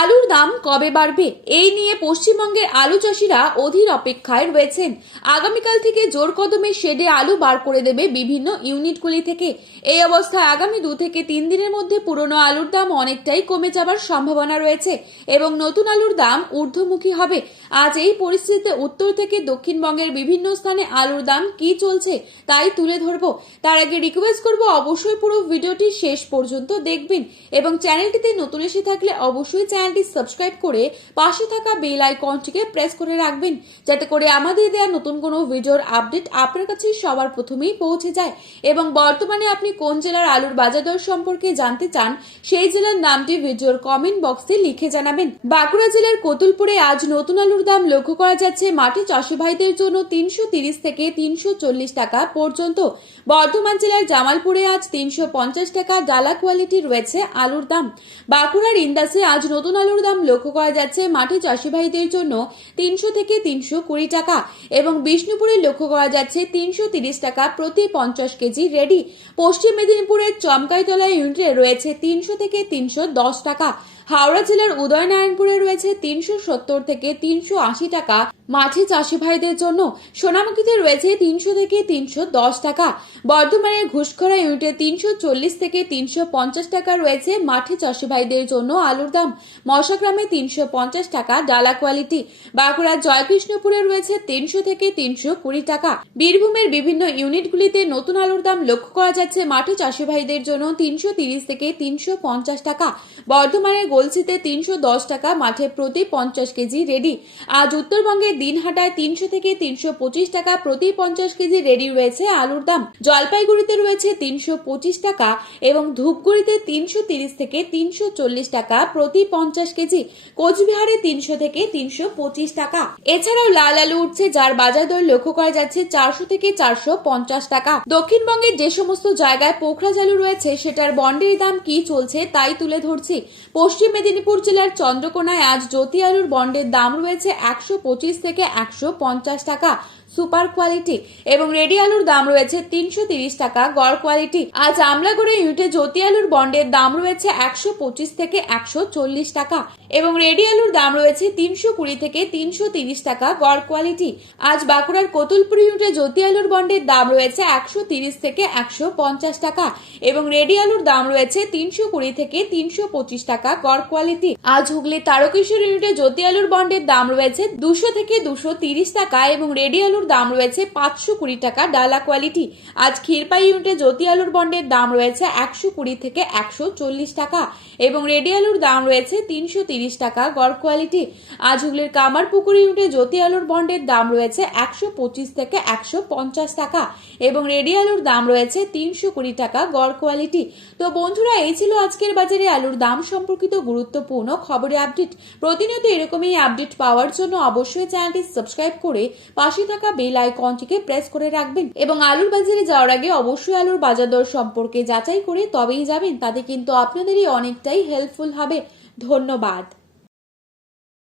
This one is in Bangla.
আলুর দাম কবে বাড়বে এই নিয়ে পশ্চিমবঙ্গের আলু চাষিরা অধীর অপেক্ষায় রয়েছেন। আগামীকাল থেকে জোর কদমে শেডে আলু বার করে দেবে বিভিন্ন ইউনিটগুলি থেকে। এই অবস্থায় আগামী 2 থেকে 3 দিনের মধ্যে পুরনো আলুর দাম অনেকটাই কমে যাবার সম্ভাবনা রয়েছে এবং নতুন আলুর দাম ঊর্ধ্বমুখী হবে। আজ এই পরিস্থিতিতে উত্তর থেকে দক্ষিণবঙ্গের বিভিন্ন স্থানে আলুর দাম কি চলছে তাই তুলে ধরবো। তার আগে রিকোয়েস্ট করব অবশ্যই পুরো ভিডিওটি শেষ পর্যন্ত দেখবেন এবং চ্যানেলটিতে নতুন এসে থাকলে অবশ্যই চ্যানেলটি সাবস্ক্রাইব করে পাশে থাকা বেল আইকনটিকে প্রেস করে রাখবেন, যাতে করে আমাদের দেওয়া নতুন কোনো ভিডিওর আপডেট আপনার কাছে সবার প্রথমেই পৌঁছে যায়। এবং বর্তমানে আপনি কোন জেলার আলুর বাজার দর সম্পর্কে জানতে চান সেই জেলার নামটি ভিডিওর কমেন্ট বক্সে লিখে জানাবেন। বাঁকুড়া জেলার কতুলপুরে আজ নতুন আলুর দাম লক্ষ্য করা যাচ্ছে মাটি চাষি ভাইদের জন্য 330 থেকে 340 টাকা পর্যন্ত। বর্ধমান জেলার জামালপুরে আজ 350 টাকা ডালা কোয়ালিটি রয়েছে আলুর দাম। বাঁকুড়ার ইন্দাসে আজ নতুন আলুর দাম লক্ষ্য করা যাচ্ছে মাটি চাষি ভাইদের জন্য 300 থেকে 320 টাকা এবং বিষ্ণুপুরে লক্ষ্য করা যাচ্ছে 330 টাকা প্রতি 50 কেজি রেডি। পশ্চিম মেদিনীপুরের চমকাইতলা ইউনিটে রয়েছে 300 থেকে 310 টাকা। হাওড়া জেলার উদয়নারায়ণপুরে রয়েছে 370 থেকে 380 টাকা মাঠে চাষি ভাইদের জন্য। সোনামুখীতে রয়েছে 300 থেকে 310 টাকা। বর্ধমানের ঘুষখরা ইউনিটে 340 থেকে 350 টাকা রয়েছে মাঠে চাষি ভাইদের জন্য আলুর দাম। মশাগ্রামে 350 টাকা ডালা কোয়ালিটি। বাঁকুড়ার জয়কৃষ্ণপুরে রয়েছে 300 থেকে 320 টাকা। বীরভূমের বিভিন্ন ইউনিটগুলিতে নতুন আলুর দাম লক্ষ্য করা যাচ্ছে মাঠে চাষি ভাইদের জন্য 330 থেকে 350 টাকা। বর্ধমানের গলসিতে 310 টাকা মাঠে প্রতি 50 কেজি রেডি। আজ উত্তরবঙ্গের দিনহাটায় 300 থেকে 325 টাকা প্রতি 50 কেজি রেডি রয়েছে আলুর দাম। জলপাইগুড়িতে রয়েছে 325 টাকা এবং ধূপগুড়িতে 330 থেকে 340 টাকা প্রতি 50 কেজি। কোচবিহারে 300 থেকে 325 টাকা। এছাড়াও লাল আলু উঠছে, যার বাজার দর লক্ষ্য করা যাচ্ছে 400 থেকে 450 টাকা। দক্ষিণবঙ্গের যে সমস্ত জায়গায় পোখরাজ আলু রয়েছে সেটার বন্ডের দাম কি চলছে তাই তুলে ধরছি। পশ্চিম মেদিনীপুর জেলার চন্দ্রকোনায় আজ জ্যোতি আলুর বন্ডের দাম রয়েছে 125 থেকে 150 টাকা সুপার কোয়ালিটি এবং রেডি আলুর দাম রয়েছে 330 টাকা গড় কোয়ালিটি। আজ আমলাগড়ে ইউনিটে জ্যোতি আলুর বন্ডের দাম রয়েছে 125 থেকে 140 টাকা এবং রেডি আলুর দাম রয়েছে 320 থেকে 330 টাকা গড় কোয়ালিটি। আজ বাঁকুড়ার কতুলপুর ইউনিটে জ্যোতি আলুর বন্ডের দাম রয়েছে 130 থেকে 150 টাকা এবং রেডি আলুর দাম রয়েছে 320 থেকে 325 টাকা গড় কোয়ালিটি। আজ হুগলি তারকেশ্বর ইউনিটে জ্যোতি আলুর বন্ডের দাম রয়েছে 200 থেকে 230 টাকা এবং রেডি আলুর দাম রয়েছে 520 টাকা ডালা কোয়ালিটি। আজ ক্ষীরপাই ইউনিটে জ্যোতি আলুর বন্ডের দাম রয়েছে 120 থেকে 140 টাকা এবং রেডি আলুর দাম রয়েছে 330 টাকা গড় কোয়ালিটি। আজ হুগলির কামারপুকুর ইউনিটে জ্যোতি আলুর বন্ডের দাম রয়েছে 125 থেকে 150 টাকা এবং রেডি আলুর দাম রয়েছে 320 টাকা গড় কোয়ালিটি। তো বন্ধুরা, এই ছিল আজকের বাজারে আলুর দাম সম্পর্কিত গুরুত্বপূর্ণ খবরের আপডেট। প্রতিনিয়ত এরকমই আপডেট পাওয়ার জন্য অবশ্যই চ্যানেলটি সাবস্ক্রাইব করে পাশে থাকা বেল আইকনটিকে প্রেস করে রাখবেন এবং আলুর বাজারে যাওয়ার আগে অবশ্যই আলুর বাজার দর সম্পর্কে যাচাই করে তবেই যাবেন, তাতে কিন্তু আপনাদেরই অনেকটাই হেল্পফুল হবে। ধন্যবাদ।